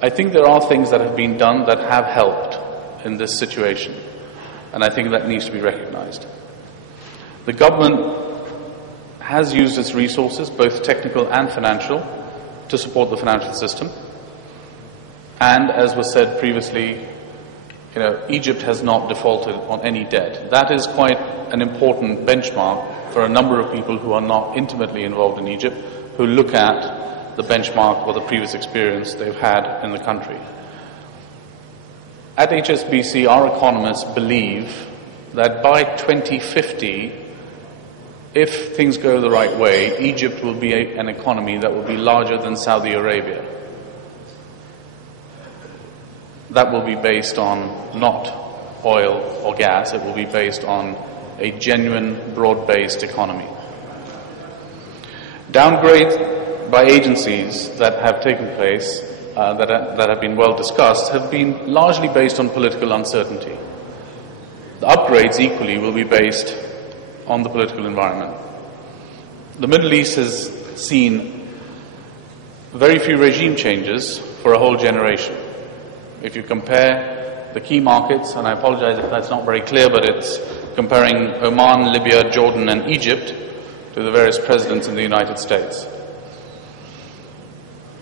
I think there are things that have been done that have helped in this situation, and I think that needs to be recognized. The government has used its resources, both technical and financial, to support the financial system. And as was said previously, Egypt has not defaulted on any debt. That is quite an important benchmark for a number of people who are not intimately involved in Egypt, who look at the benchmark or the previous experience they've had in the country. At HSBC, our economists believe that by 2050, if things go the right way, Egypt will be an economy that will be larger than Saudi Arabia. That will be based on not oil or gas, it will be based on a genuine, broad-based economy. Downgrades by agencies that have taken place, that have been well discussed, have been largely based on political uncertainty. The upgrades equally will be based on the political environment. The Middle East has seen very few regime changes for a whole generation. If you compare the key markets, and I apologize if that's not very clear, but it's comparing Oman, Libya, Jordan and Egypt to the various presidents in the United States.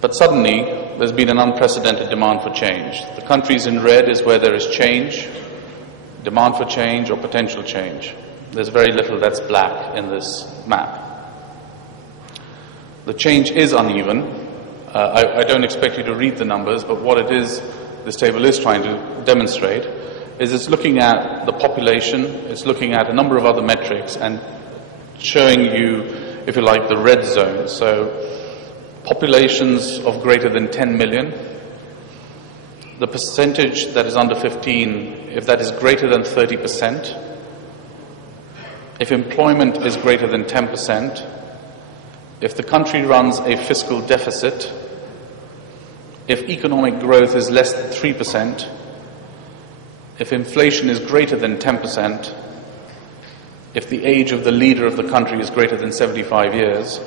But suddenly, there's been an unprecedented demand for change. The countries in red is where there is change, demand for change or potential change. There's very little that's black in this map. The change is uneven. I don't expect you to read the numbers, but what it is, this table is trying to demonstrate, is it's looking at the population, it's looking at a number of other metrics and showing you, if you like, the red zone. So populations of greater than 10 million, the percentage that is under 15, if that is greater than 30%, if employment is greater than 10%, if the country runs a fiscal deficit, if economic growth is less than 3%, if inflation is greater than 10%, if the age of the leader of the country is greater than 75 years,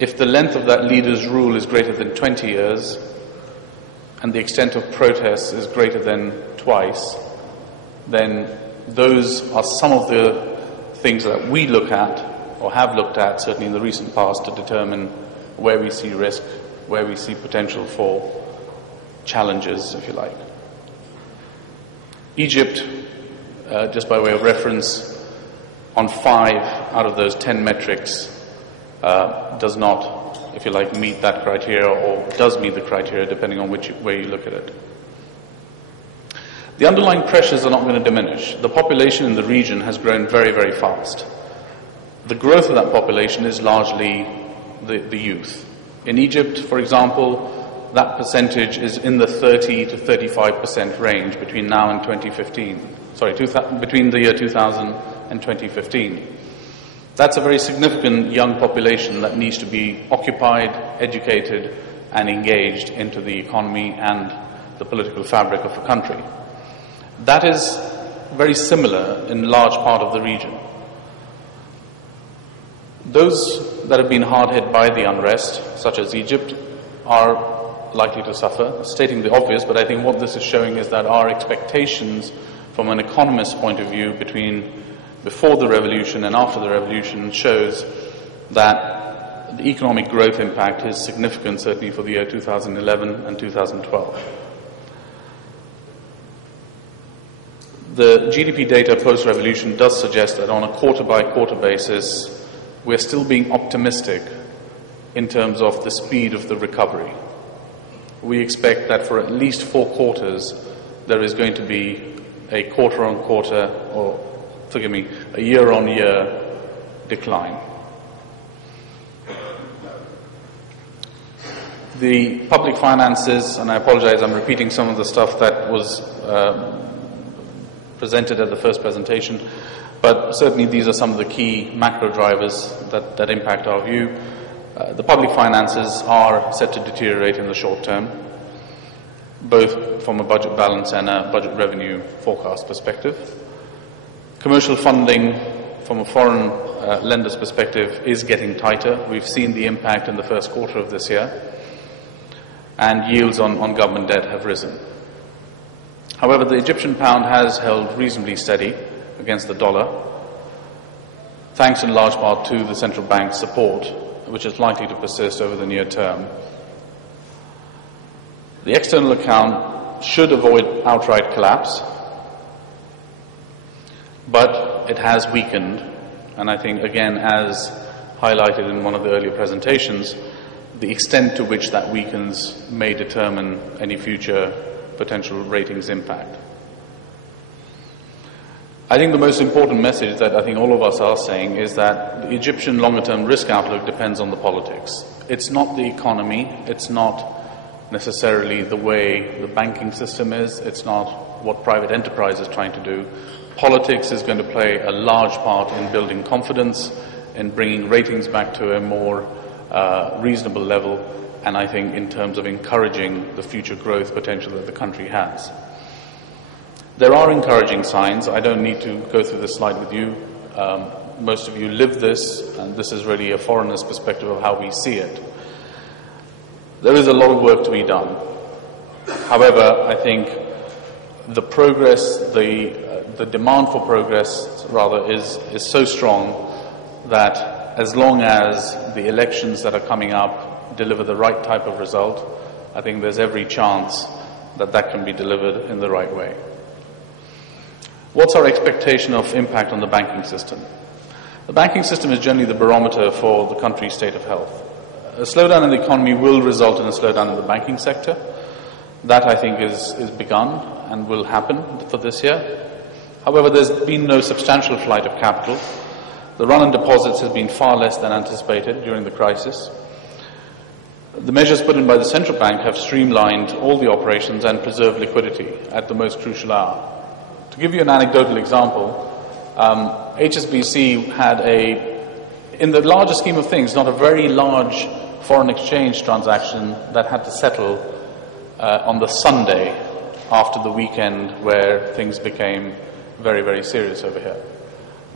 if the length of that leader's rule is greater than 20 years, and the extent of protests is greater than twice, then those are some of the things that we look at, or have looked at, certainly in the recent past, to determine where we see risk, where we see potential for challenges, if you like. Egypt, just by way of reference, on 5 out of those 10 metrics does not, if you like, meet that criteria, or does meet the criteria, depending on which way you look at it. The underlying pressures are not going to diminish. The population in the region has grown very, very fast. The growth of that population is largely the youth. In Egypt, for example, that percentage is in the 30 to 35% range between now and 2015. Between the year 2000 and 2015. That's a very significant young population that needs to be occupied, educated, and engaged into the economy and the political fabric of the country. That is very similar in large part of the region. Those that have been hard hit by the unrest, such as Egypt, are likely to suffer, stating the obvious, but I think what this is showing is that our expectations from an economist's point of view before the revolution and after the revolution shows that the economic growth impact is significant, certainly for the year 2011 and 2012. The GDP data post-revolution does suggest that on a quarter-by-quarter basis, we're still being optimistic in terms of the speed of the recovery. We expect that for at least 4 quarters, there is going to be a quarter-on-quarter, a year-on-year decline. The public finances, and I apologize, I'm repeating some of the stuff that was presented at the first presentation, but certainly these are some of the key macro drivers that impact our view. The public finances are set to deteriorate in the short term, both from a budget balance and a budget revenue forecast perspective. Commercial funding from a foreign lender's perspective is getting tighter. We've seen the impact in the first quarter of this year. and yields on government debt have risen. However, the Egyptian pound has held reasonably steady against the dollar, thanks in large part to the central bank's support, which is likely to persist over the near term. The external account should avoid outright collapse, but it has weakened, and I think, again, as highlighted in one of the earlier presentations, the extent to which that weakens may determine any future potential ratings impact. I think the most important message that I think all of us are saying is that the Egyptian longer-term risk outlook depends on the politics. It's not the economy, it's not necessarily the way the banking system is, it's not what private enterprise is trying to do. Politics is going to play a large part in building confidence, in bringing ratings back to a more reasonable level, and I think in terms of encouraging the future growth potential that the country has. There are encouraging signs. I don't need to go through this slide with you. Most of you live this, and this is really a foreigner's perspective of how we see it. There is a lot of work to be done. However, I think the progress, the demand for progress, rather, is so strong that as long as the elections that are coming up deliver the right type of result, I think there's every chance that that can be delivered in the right way. What's our expectation of impact on the banking system? The banking system is generally the barometer for the country's state of health. A slowdown in the economy will result in a slowdown in the banking sector. That, I think, is begun and will happen for this year. However, there's been no substantial flight of capital. The run on deposits has been far less than anticipated during the crisis. The measures put in by the central bank have streamlined all the operations and preserved liquidity at the most crucial hour. To give you an anecdotal example, HSBC had in the larger scheme of things, not a very large foreign exchange transaction that had to settle on the Sunday after the weekend where things became very, very serious over here.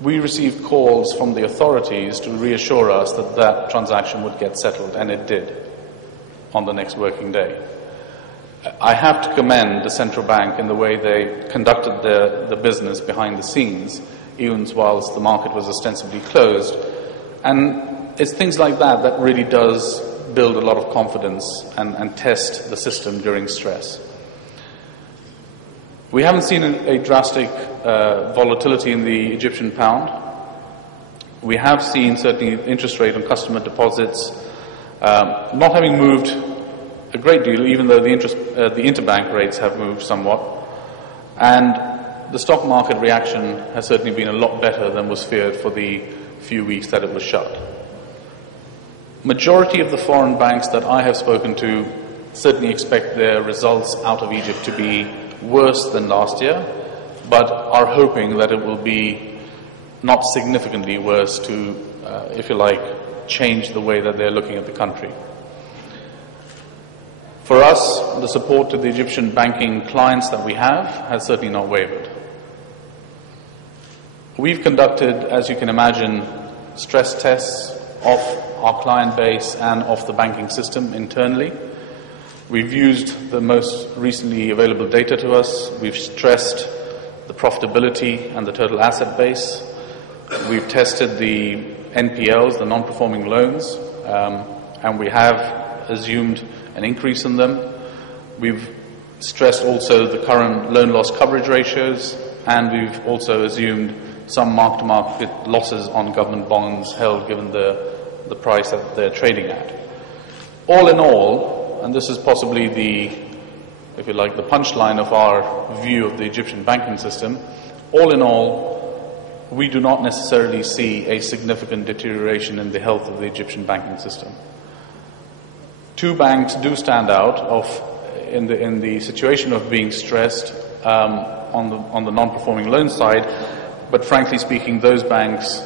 We received calls from the authorities to reassure us that that transaction would get settled, and it did on the next working day. I have to commend the central bank in the way they conducted the business behind the scenes, even whilst the market was ostensibly closed. And it's things like that that really does build a lot of confidence and test the system during stress. We haven't seen a drastic volatility in the Egyptian pound. We have seen certainly interest rate on customer deposits not having moved a great deal, even though the interbank rates have moved somewhat. And the stock market reaction has certainly been a lot better than was feared for the few weeks that it was shut. Majority of the foreign banks that I have spoken to certainly expect their results out of Egypt to be worse than last year, but are hoping that it will be not significantly worse to, if you like, change the way that they're looking at the country. For us, the support to the Egyptian banking clients that we have has certainly not wavered. We've conducted, as you can imagine, stress tests of our client base and of the banking system internally. We've used the most recently available data to us. We've stressed the profitability and the total asset base. We've tested the NPLs, the non-performing loans, and we have assumed an increase in them. We've stressed also the current loan loss coverage ratios, and we've also assumed some mark-to-market losses on government bonds held given the price that they're trading at. All in all, and this is possibly the, if you like, the punchline of our view of the Egyptian banking system, all in all, we do not necessarily see a significant deterioration in the health of the Egyptian banking system. Two banks do stand out in the situation of being stressed on the non-performing loan side, but frankly speaking, those banks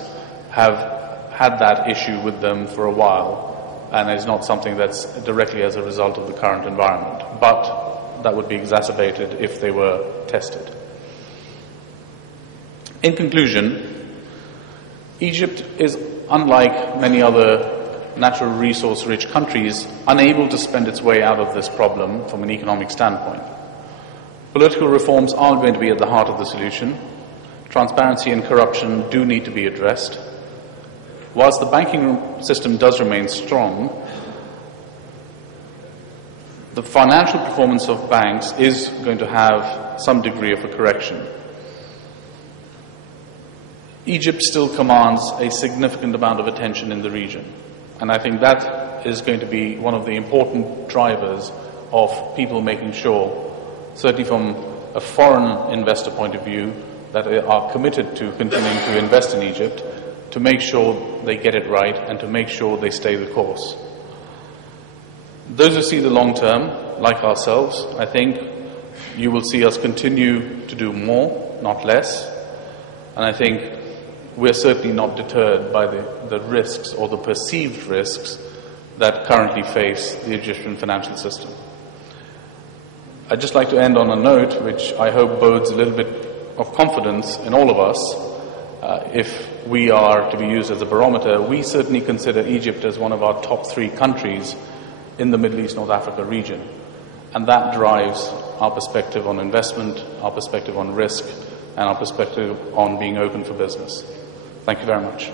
have had that issue with them for a while, and it's not something that's directly as a result of the current environment, but that would be exacerbated if they were tested. In conclusion, Egypt is unlike many other natural resource-rich countries unable to spend its way out of this problem from an economic standpoint. Political reforms are going to be at the heart of the solution. Transparency and corruption do need to be addressed. Whilst the banking system does remain strong, the financial performance of banks is going to have some degree of a correction. Egypt still commands a significant amount of attention in the region, and I think that is going to be one of the important drivers of people making sure, certainly from a foreign investor point of view, that are committed to continuing to invest in Egypt, to make sure they get it right and to make sure they stay the course. Those who see the long term, like ourselves, I think you will see us continue to do more, not less, and I think we're certainly not deterred by the risks or the perceived risks that currently face the Egyptian financial system. I'd just like to end on a note which I hope bodes a little bit of confidence in all of us. If we are to be used as a barometer, we certainly consider Egypt as one of our top 3 countries in the Middle East, North Africa region. And that drives our perspective on investment, our perspective on risk, and our perspective on being open for business. Thank you very much.